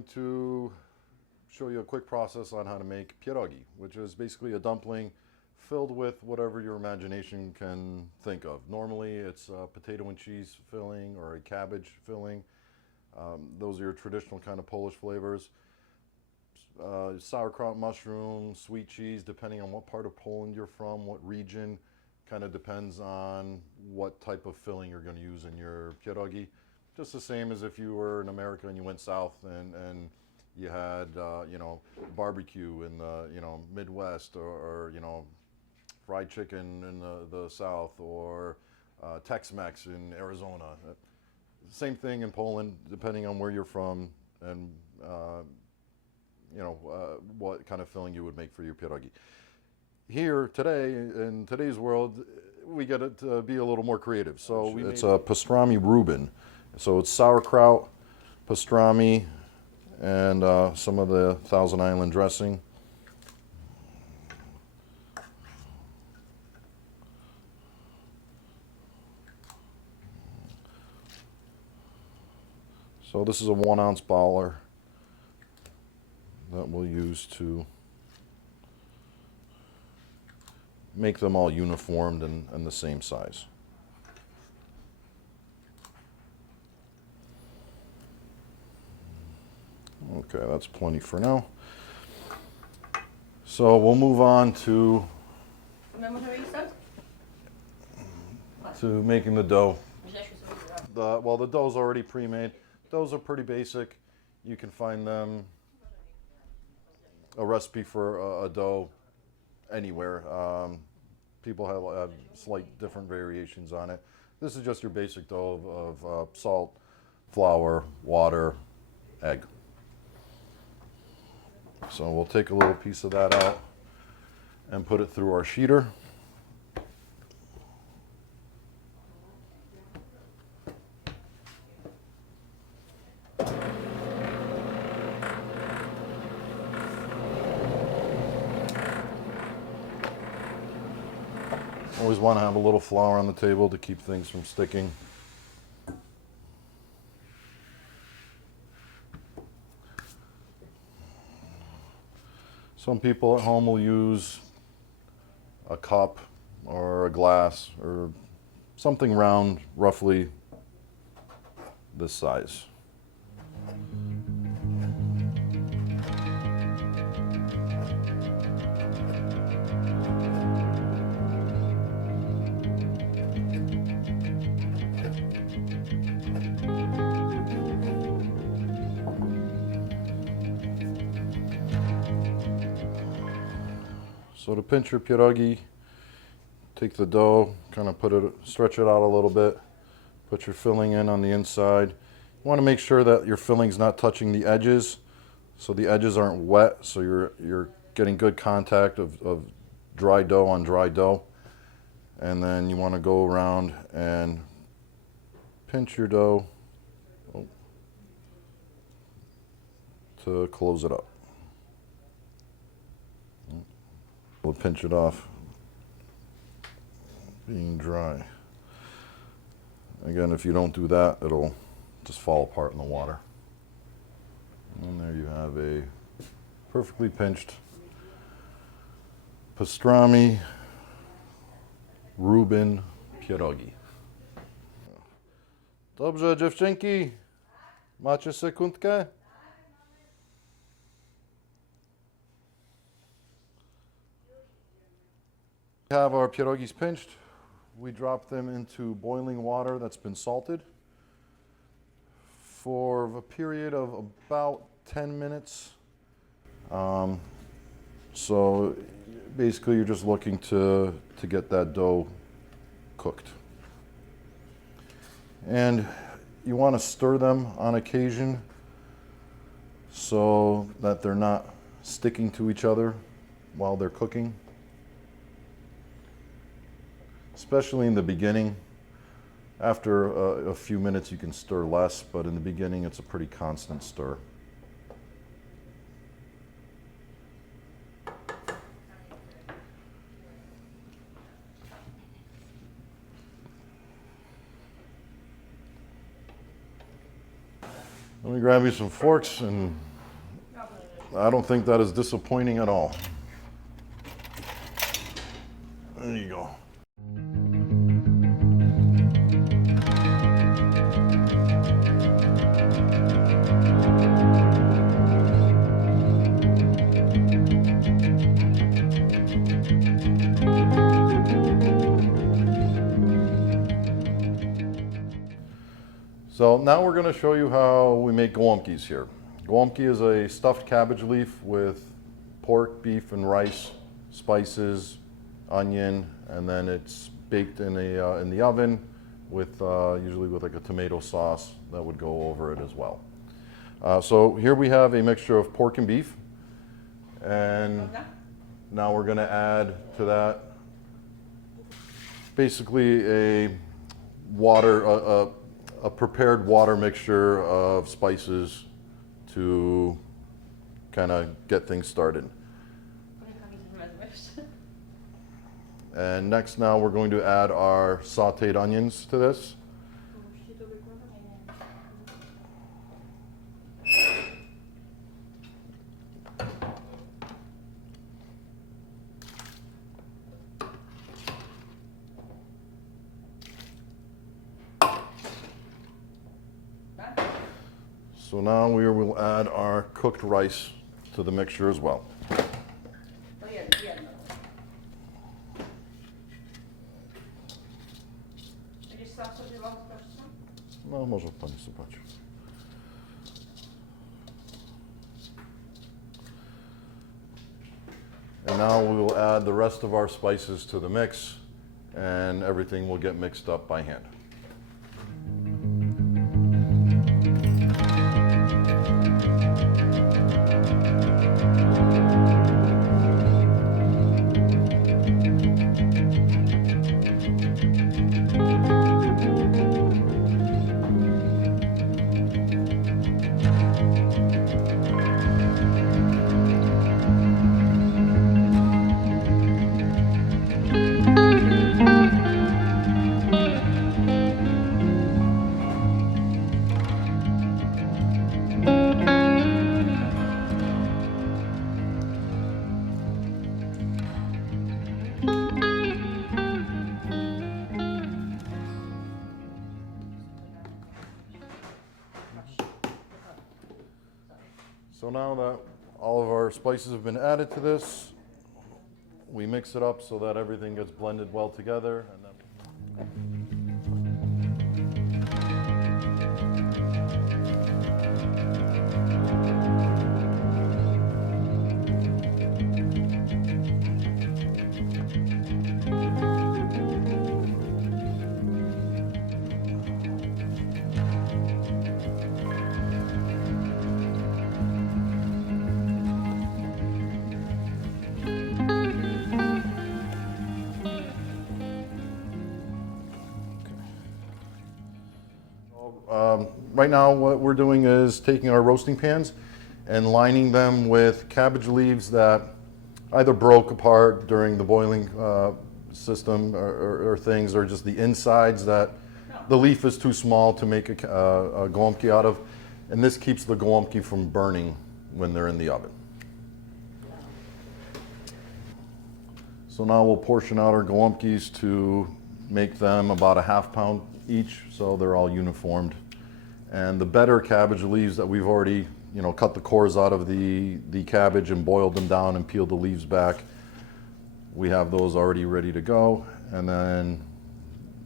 going to show you a quick process on how to make pierogi, which is basically a dumpling filled with whatever your imagination can think of. Normally it's a potato and cheese filling or a cabbage filling. Those are your traditional kind of Polish flavors. Sauerkraut, mushroom, sweet cheese, depending on what part of Poland you're from, what region, kind of depends on what type of filling you're going to use in your pierogi. Just the same as if you were in America and you went south and you had, barbecue in the, Midwest, or fried chicken in the South, or Tex-Mex in Arizona. Same thing in Poland, depending on where you're from and what kind of filling you would make for your pierogi. Here today, in today's world, we get it to be a little more creative. So it's a pastrami Reuben. So it's sauerkraut, pastrami, and some of the Thousand Island dressing. So this is a 1 ounce baller that we'll use to make them all uniformed and the same size. Okay, that's plenty for now. So we'll move on to making the dough. The dough's already pre-made. Doughs are pretty basic. You can find them, a recipe for a dough anywhere. People have slight different variations on it. This is just your basic dough of salt, flour, water, egg. So we'll take a little piece of that out and put it through our sheeter. Always want to have a little flour on the table to keep things from sticking. Some people at home will use a cup or a glass or something round, roughly this size. So to pinch your pierogi, take the dough, kind of stretch it out a little bit, put your filling in on the inside. You want to make sure that your filling's not touching the edges, so the edges aren't wet, so you're getting good contact of dry dough on dry dough. And then you want to go around and pinch your dough to close it up. We'll pinch it off being dry. Again, if you don't do that, it'll just fall apart in the water. And there you have a perfectly pinched pastrami Reuben pierogi. Dobrze, dziewczynki, macie sekundkę? We have our pierogis pinched. We drop them into boiling water that's been salted for a period of about 10 minutes. So basically you're just looking to get that dough cooked. And you want to stir them on occasion so that they're not sticking to each other while they're cooking. Especially in the beginning. After a few minutes you can stir less, but in the beginning it's a pretty constant stir. Let me grab you some forks and I don't think that is disappointing at all. There you go. So now we're going to show you how we make Golumpkis here. Golumpki is a stuffed cabbage leaf with pork, beef, and rice, spices, onion, and then it's baked in the oven with usually with like a tomato sauce that would go over it as well. So here we have a mixture of pork and beef, and now we're going to add to that basically a prepared water mixture of spices to kind of get things started. And next now we're going to add our sauteed onions to this. So now we will add our cooked rice to the mixture as well. No, może pani sypać. And now we will add the rest of our spices to the mix, and everything will get mixed up by hand. So now that all of our spices have been added to this, we mix it up so that everything gets blended well together. And then right now what we're doing is taking our roasting pans and lining them with cabbage leaves that either broke apart during the boiling system or things, or just the insides that the leaf is too small to make a Golumpki out of. And this keeps the Golumpki from burning when they're in the oven. So now we'll portion out our Golumpkis to make them about a ½ pound each, so they're all uniformed. And the better cabbage leaves that we've already, cut the cores out of the cabbage and boiled them down and peeled the leaves back, we have those already ready to go. And then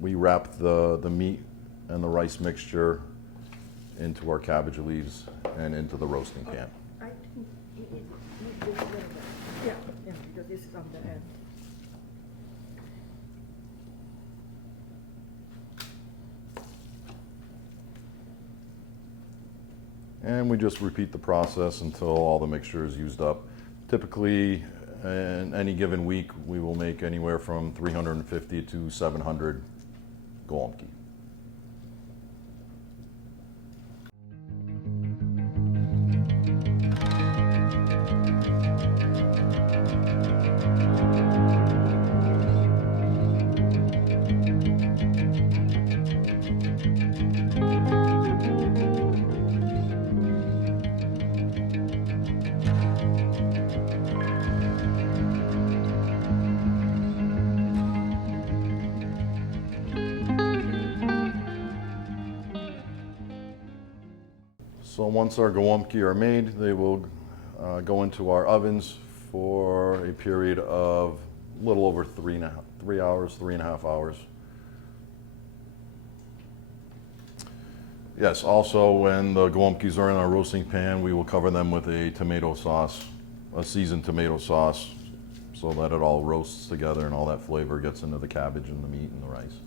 we wrap the meat and the rice mixture into our cabbage leaves and into the roasting pan. I think it needs this little bit. Yeah, because this is on the end. And we just repeat the process until all the mixture is used up. Typically, in any given week, we will make anywhere from 350 to 700 Golumpki. Once our Golumpki are made, they will go into our ovens for a period of a little over 3 hours, 3.5 hours. Yes, also when the Golumpkis are in our roasting pan, we will cover them with a tomato sauce, a seasoned tomato sauce, so that it all roasts together and all that flavor gets into the cabbage and the meat and the rice.